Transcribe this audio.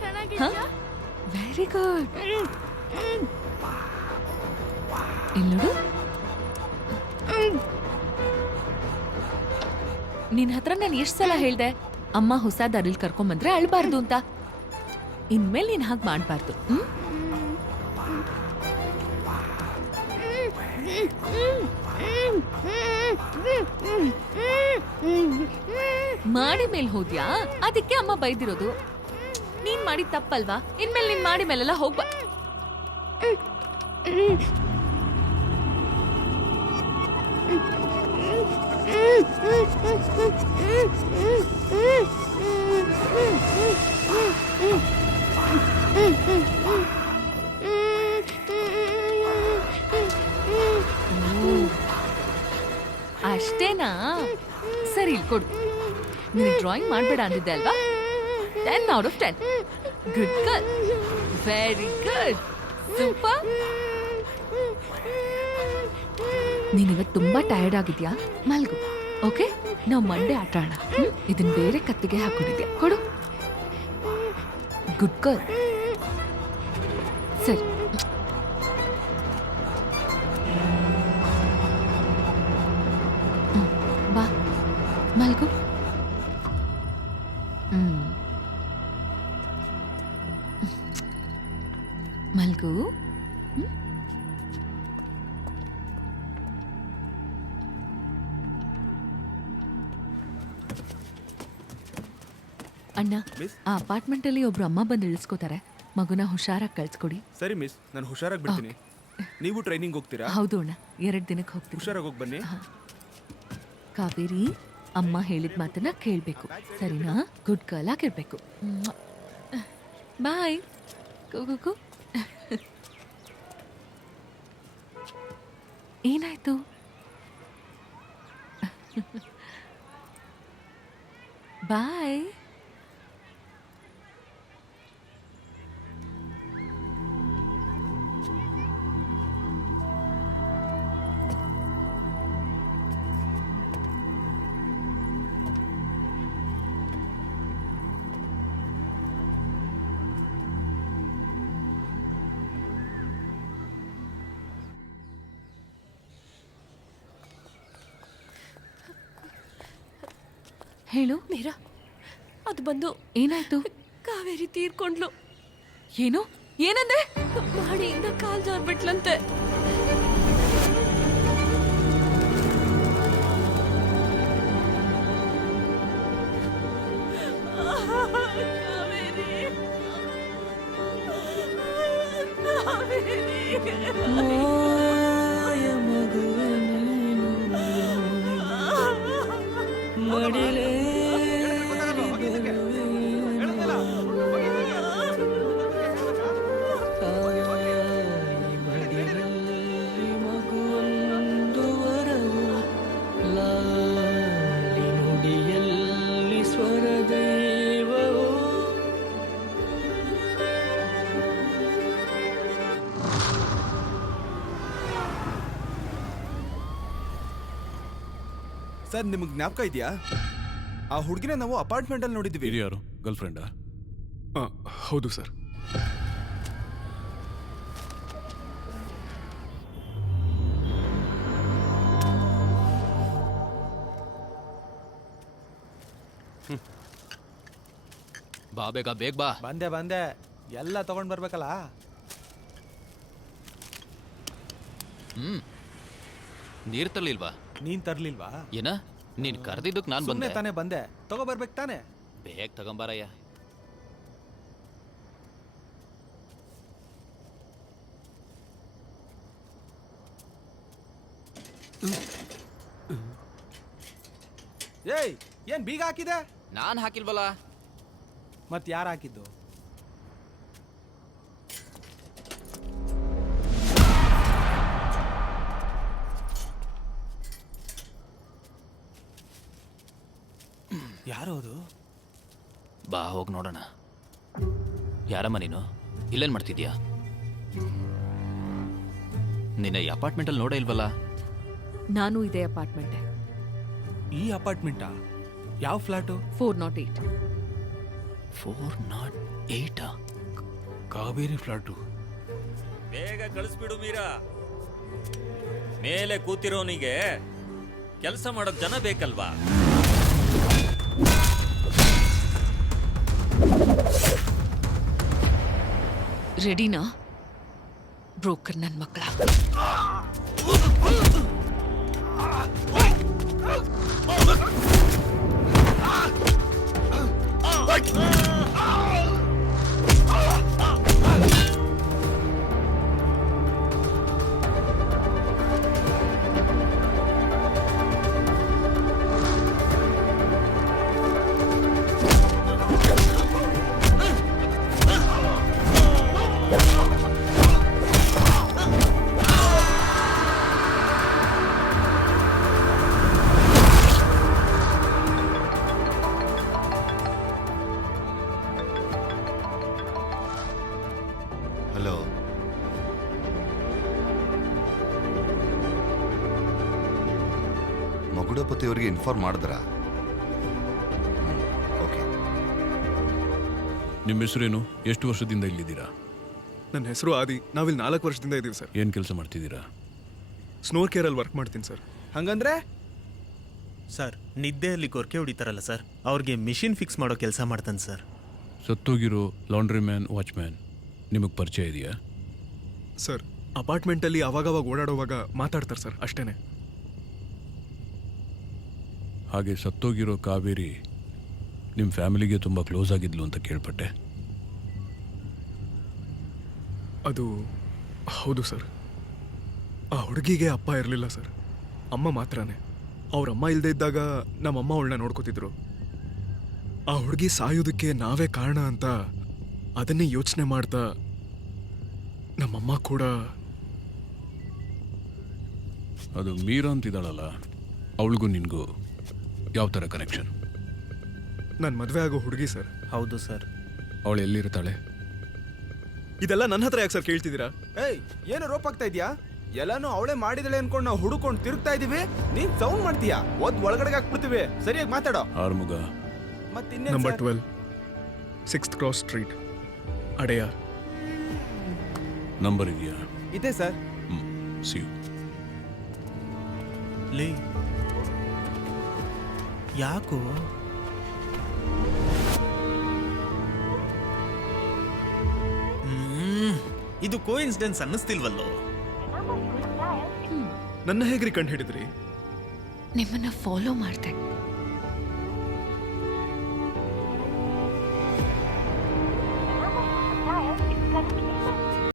ಚೆನ್ನಾಗಿದ್ಯಾ? Very good. ಇಲ್ಲಿ ನೋಡು, ನಿನ್ ಹತ್ರ ನಾನು ಎಷ್ಟು ಸಲ ಹೇಳ್ದೆ ಅಮ್ಮ ಹೊಸ ದಾರಿಲ್ ಕರ್ಕೊಂಬಂದ್ರೆ ಅಳ್ಬಾರ್ದು ಅಂತ. ಇನ್ಮೇಲೆ ನೀನ್ ಹಾಗೆ ಮಾಡ್ಬಾರ್ದು. ಮಾಡಿ ಮೇಲ್ ಹೋದ್ಯಾ, ಅದಕ್ಕೆ ಅಮ್ಮ ಬೈದಿರೋದು. ನೀನ್ ಮಾಡಿ ತಪ್ಪಲ್ವಾ? ಇನ್ಮೇಲೆ ನೀನ್ ಮಾಡಿ ಮೇಲೆಲ್ಲ ಹೋಗ್ಬಾ. ಅಷ್ಟೇನಾ? ಸರಿ, ಇಲ್ಲಿ ಕೊಡು. ನೀನು ಡ್ರಾಯಿಂಗ್ ಮಾಡಬೇಡ ಅಂದಿದ್ದೆ ಅಲ್ವಾ? 10 out of 10. Good girl, very good, super. ನೀನಿವತ್ತು ತುಂಬಾ ಟಯರ್ಡ್ ಆಗಿದ್ಯಾ? ಮಲ್ಗು, ಓಕೆ? ನಾವು ಮಂಡೆ ಆಟ ಆಡೋಣ. ಇದನ್ನ ಬೇರೆ ಕತ್ತಿಗೆ ಹಾಕೊಂಡಿದ್ಯಾ, ಕೊಡು. Good girl. ಸರಿ, ಬಾ ಮಲ್ಗು. ಮಲ್ಗು. ಅಣ್ಣ, ಆ ಅಪಾರ್ಟ್ಮೆಂಟ್ ಅಲ್ಲಿ ಒಬ್ರು ಅಮ್ಮ ಬಂದು ಇಳಿಸ್ಕೋತಾರೆ. ಮಗುನ ಹುಷಾರಾಗಿ ಕಳ್ಸ್ಕೊಡಿ. ಸರಿ ಮಿಸ್, ನಾನು ಹುಷಾರಾಗಿ ಬಿಡ್ತೀನಿ. ನೀವು ಟ್ರೈನಿಂಗ್ ಹೋಗ್ತೀರಾ? ಹೌದು ಅಣ್ಣ, 2 ದಿನಕ್ಕೆ ಹೋಗ್ತೀನಿ. ಹುಷಾರಾಗಿ ಹೋಗಿ ಬನ್ನಿ. ಕಾವೇರಿ, ಅಮ್ಮ ಹೇಳಿದ ಮಾತನ್ನ ಕೇಳಬೇಕು, ಸರಿನಾ? ಗುಡ್ ಗರ್ಲ್ ಆಗಿರ್ಬೇಕು. ಬಾಯ್. ಕೂಗು. ಏನಾಯ್ತು? ಬಾಯ್. ಹೇಳು ಮೀರಾ, ಅದು ಬಂದು ಏನಾಯ್ತು? ಕಾವೇರಿ ತೀರ್ಕೊಂಡ್ಲು. ಏನು? ಏನಂದ್ರೆ? ಮಾಡಿಯಿಂದ ಕಾಲ್ ಜಾರ್ಬಿಟ್ಲಂತೆ. ಸರ್, ನಿಮಗೆ ಜ್ಞಾಪಕ ಇದೆಯಾ? ಆ ಹುಡುಗಿನ ನಾವು ಅಪಾರ್ಟ್ಮೆಂಟ್ ಅಲ್ಲಿ ನೋಡಿದ್ವಿ. ಯಾರು? ಗರ್ಲ್ ಫ್ರೆಂಡಾ? ಹೌದು ಸರ್. ಬಾ ಬೇಗ, ಬೇಗ ಬಾ. ಬಂದೆ ಎಲ್ಲ ತಗೊಂಡ್ ಬರ್ಬೇಕಲ್ಲ. ನೀರ್ ತರ್ಲಿಲ್ವಾ? ನೀನ್ ತರ್ಲಿಲ್ವಾ? ಏನ? ನೀನ್ ಕರೆದಿದ್ದಕ್ ನಾನ್ ಬಂದೆ ತಾನೇ. ಬಂದೆ, ತಗೋ ಬರ್ಬೇಕು ತಾನೆ. ಬೇಗ ತಗೊಂಬಾರಯ್ಯ. ಏಯ್, ಏನ್ ಬೀಗ ಹಾಕಿದೆ? ನಾನ್ ಹಾಕಿಲ್ವಲ್ಲ. ಮತ್ ಯಾರು ಹಾಕಿದ್ದು? ಯಾರು ಅದು? ಬಾ ಹೋಗಿ ನೋಡೋಣ. ಯಾರಮ್ಮ ನೀನು? ಇಲ್ಲೇನ್ ಮಾಡ್ತಿದ್ಯಾ? ನಿನ್ನ ಈ ಅಪಾರ್ಟ್ಮೆಂಟಲ್ಲಿ ನೋಡೇ ಇಲ್ವಲ್ಲ? ನಾನು ಇದೇ ಅಪಾರ್ಟ್ಮೆಂಟೇ. ಈ ಅಪಾರ್ಟ್ಮೆಂಟಾ? ಯಾವ ಫ್ಲಾಟು? 408. 408 ಕಾವೇರಿ ಫ್ಲಾಟು. ಬೇಗ ಕಳಿಸ್ಬಿಡು ಮೀರಾ. ಮೇಲೆ ಕೂತಿರೋನಿಗೆ ಕೆಲಸ ಮಾಡೋಕ್ ಜನ ಬೇಕಲ್ವಾ? ರೆಡಿನಾ ಬ್ರೋಕರ್ ನನ್ನ ಮಕ್ಕಳ? ಹಲೋ, ಮಗುಡಪತಿಯವ್ರಿಗೆ ಇನ್ಫಾರ್ಮ್ ಮಾಡಿದ್ರಾ? ಓಕೆ. ನಿಮ್ಮ ಹೆಸರೇನು? ಎಷ್ಟು ವರ್ಷದಿಂದ ಇಲ್ಲಿದ್ದೀರಾ? ನನ್ನ ಹೆಸರು ಆದಿ. ನಾವಿಲ್ಲಿ 4 ವರ್ಷದಿಂದ ಇದ್ದೀವಿ ಸರ್. ಏನು ಕೆಲಸ ಮಾಡ್ತಿದ್ದೀರಾ? ಸ್ನೋರ್ ಕೇರಲ್ಲಿ ವರ್ಕ್ ಮಾಡ್ತೀನಿ ಸರ್. ಹಂಗಂದ್ರೆ ಸರ್, ನಿದ್ದೆಯಲ್ಲಿ ಗೊರಕೆ ಹೊಡಿತಾರಲ್ಲ ಸರ್, ಅವ್ರಿಗೆ ಮಿಷಿನ್ ಫಿಕ್ಸ್ ಮಾಡೋ ಕೆಲಸ ಮಾಡ್ತಾನೆ ಸರ್. ಸತ್ತೋಗಿರೋ ಲಾಂಡ್ರಿ ಮ್ಯಾನ್, ವಾಚ್ಮ್ಯಾನ್ ನಿಮಗೆ ಪರಿಚಯ ಇದೆಯಾ? ಸರ್, ಅಪಾರ್ಟ್ಮೆಂಟಲ್ಲಿ ಅವಾಗವಾಗ ಓಡಾಡುವಾಗ ಮಾತಾಡ್ತಾರೆ ಸರ್, ಅಷ್ಟೇನೆ. ಹಾಗೆ ಸತ್ತೋಗಿರೋ ಕಾವೇರಿ ನಿಮ್ಮ ಫ್ಯಾಮಿಲಿಗೆ ತುಂಬ ಕ್ಲೋಸ್ ಆಗಿದ್ಲು ಅಂತ ಕೇಳ್ಪಟ್ಟೆ. ಅದು ಹೌದು ಸರ್. ಆ ಹುಡುಗಿಗೆ ಅಪ್ಪ ಇರಲಿಲ್ಲ ಸರ್, ಅಮ್ಮ ಮಾತ್ರನೇ. ಅವ್ರಮ್ಮ ಇಲ್ಲದೆ ಇದ್ದಾಗ ನಮ್ಮಮ್ಮ ಅವಳನ್ನ ನೋಡ್ಕೋತಿದ್ರು. ಆ ಹುಡುಗಿ ಸಾಯೋದಕ್ಕೆ ನಾವೇ ಕಾರಣ ಅಂತ ಅದನ್ನೇ ಯೋಚನೆ ಮಾಡ್ತಾ ನಮ್ಮಮ್ಮ ಕೂಡ. ಅದು ಮೀರಾ ಅಂತಿದ್ದಾಳಲ್ಲ, ಅವಳಿಗೂ ನಿನಗೂ ಯಾವ ಥರ ಕನೆಕ್ಷನ್? ನನ್ನ ಮದುವೆ ಆಗೋ ಹುಡುಗಿ ಸರ್. ಹೌದು ಸರ್. ಅವಳು ಎಲ್ಲಿರ್ತಾಳೆ? ಇದೆಲ್ಲ ನನ್ನ ಹತ್ರ ಯಾಕೆ ಸರ್ ಕೇಳ್ತಿದ್ದೀರಾ? ಏಯ್, ಏನು ರೋಪ್ ಆಗ್ತಾ ಇದೆಯಾ? ಎಲ್ಲಾನು ಅವಳೇ ಮಾಡಿದಳೆ ಅನ್ಕೊಂಡು ನಾವು ಹುಡುಕೊಂಡು ತಿರುಗ್ತಾ ಇದೀವಿ. ನೀನ್ ಸೌಂಡ್ ಮಾಡ್ತೀಯಾ? ಒಳಗಡೆ ಹಾಕ್ಬಿಡ್ತೀವಿ. ಸರಿಯಾಗಿ ಮಾತಾಡೋ. Arumuga. Number 12 6th cross street, Adyar. Number ಇದೆಯಾ? ಇದೆ ಸರ್. ಸಿ. ಲೇ, ಯಾಕೋ ಇದು ಕೋಇನ್ಸಿಡೆನ್ಸ್ ಅನ್ನಿಸ್ತಿಲ್ವಲ್ಲೋ? ನನ್ನ ಹೇಗ್ರಿ ಕಂಡು ಹಿಡಿದ್ರಿ? ನಿಮ್ಮನ್ನ ಫಾಲೋ ಮಾಡ್ದೆ.